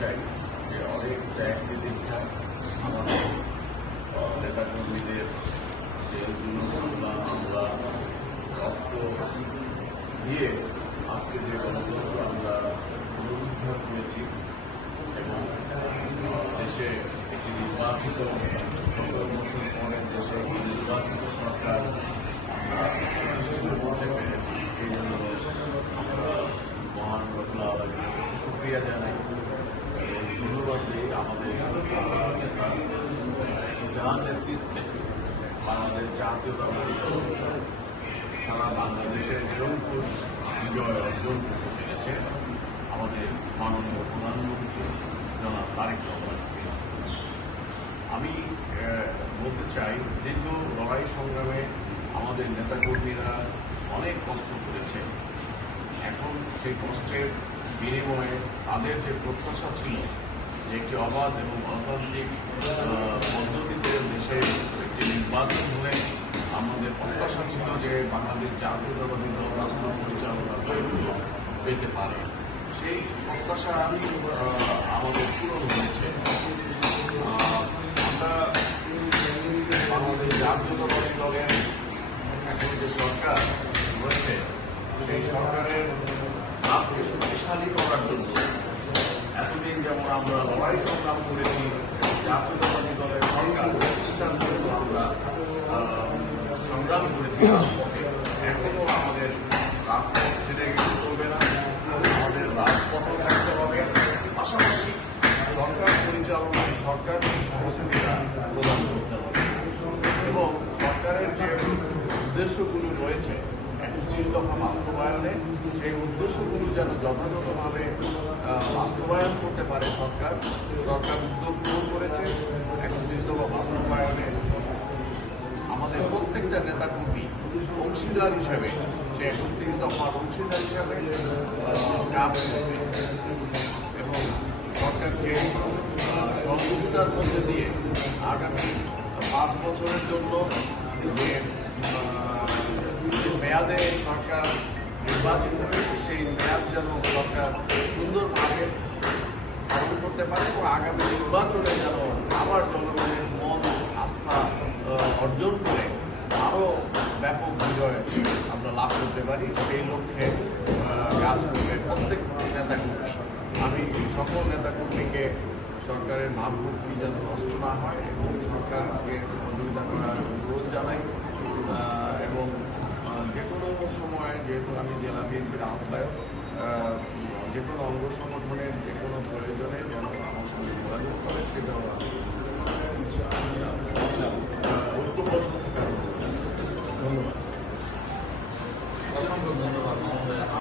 চাই যে অনেক ত্যাগকে দীক্ষা আমাদের নেতাকর্মীদের জেলগুলো মামলা রক্ত দিয়ে আজকে যে গণতন্ত্র আমরা পুনরুদ্ধার করেছি এবং দেশে একটি নির্বাচিত ১৭ বছর পরে দেশে একটি নির্বাচিত সরকার আমরা প্রতিষ্ঠিত করতে পেরেছি। এই জন্য আমরা মহান রব্বুল আলামিনের কাছে শুকরিয়া জানাই এবং ধন্যবাদ দিই আমাদের নেতা যার নেতৃত্বে বাংলাদেশ জাতীয়তাবাদী দল সারা বাংলাদেশের জনপুষ বিজয় অর্জন করতে পেরেছে আমাদের মাননীয় প্রধানমন্ত্রী জনাব তারেক রহমান। আমি বলতে চাই যেহেতু লড়াই সংগ্রামে আমাদের নেতাকর্মীরা অনেক কষ্ট করেছে, এখন সেই কষ্টের বিনিময়ে তাদের যে প্রত্যাশা ছিল যে একটি অবাধ এবং গণতান্ত্রিক পদ্ধতিতে দেশে একটি নির্বাচন হলে আমাদের প্রত্যাশা ছিল যে বাংলাদেশ জাতীয়তাবাদী দল রাষ্ট্র পরিচালনার দায়িত্ব পেতে পারে। সেই প্রত্যাশা আমাদের পূরণ হয়েছে। আমরা বাংলাদেশ জাতীয়তাবাদী দলের এখন যে সরকার রয়েছে সেই সরকারের লাভকে শক্তিশালী করার জন্য এতদিন যেমন আমরা লড়াই সংগ্রাম করেছি, জাতীয়তাবাদী দলের সরকার প্রতিষ্ঠার জন্য আমরা সংগ্রাম করেছি রাজপথে, এখনো আমাদের রাজপথ ছেড়ে গেলে চলবে না, আমাদের রাজপথও থাকতে হবে। পাশাপাশি সরকার পরিচালনায় সরকার সহযোগিতা প্রদান করতে হবে এবং সরকারের যে উদ্দেশ্যগুলো রয়েছে ৩১ দফা বাস্তবায়নে সেই উদ্দেশ্যগুলো যেন যথাযথভাবে বাস্তবায়ন করতে পারে সরকার উদ্যোগ গ্রহণ করেছে। ৩১ দফা বাস্তবায়নে আমাদের প্রত্যেকটা নেতাকর্মী অংশীদার হিসেবে সে ৩১ দফার অংশীদার হিসাবে কাজ করবে এবং সরকারকে সহযোগিতার মধ্যে দিয়ে আগামী ৫ বছরের জন্য যে মেয়াদে সরকার নির্বাচিত হয়েছে সেই মেয়াদ যেন সরকার সুন্দরভাবে পালন করতে পারে এবং আগামী নির্বাচনে যেন আবার জনগণের মন আস্থা অর্জন করে আরও ব্যাপক বিজয় আমরা লাভ করতে পারি। সেই লক্ষ্যে কাজ করবে প্রত্যেক নেতাকর্মী। আমি সকল নেতাকর্মীকে সরকারের ভাবমূর্তি যেন নষ্ট না হয় এবং সরকারকে সহযোগিতা করার অনুরোধ জানাই এবং যে কোনো সময় যেহেতু আমি জেলা বিএনপির আহ্বায়ক, যে কোনো অঙ্গ সংগঠনের যে কোনো প্রয়োজনে যেন আমার সঙ্গে যোগাযোগ করে সেটাও আমি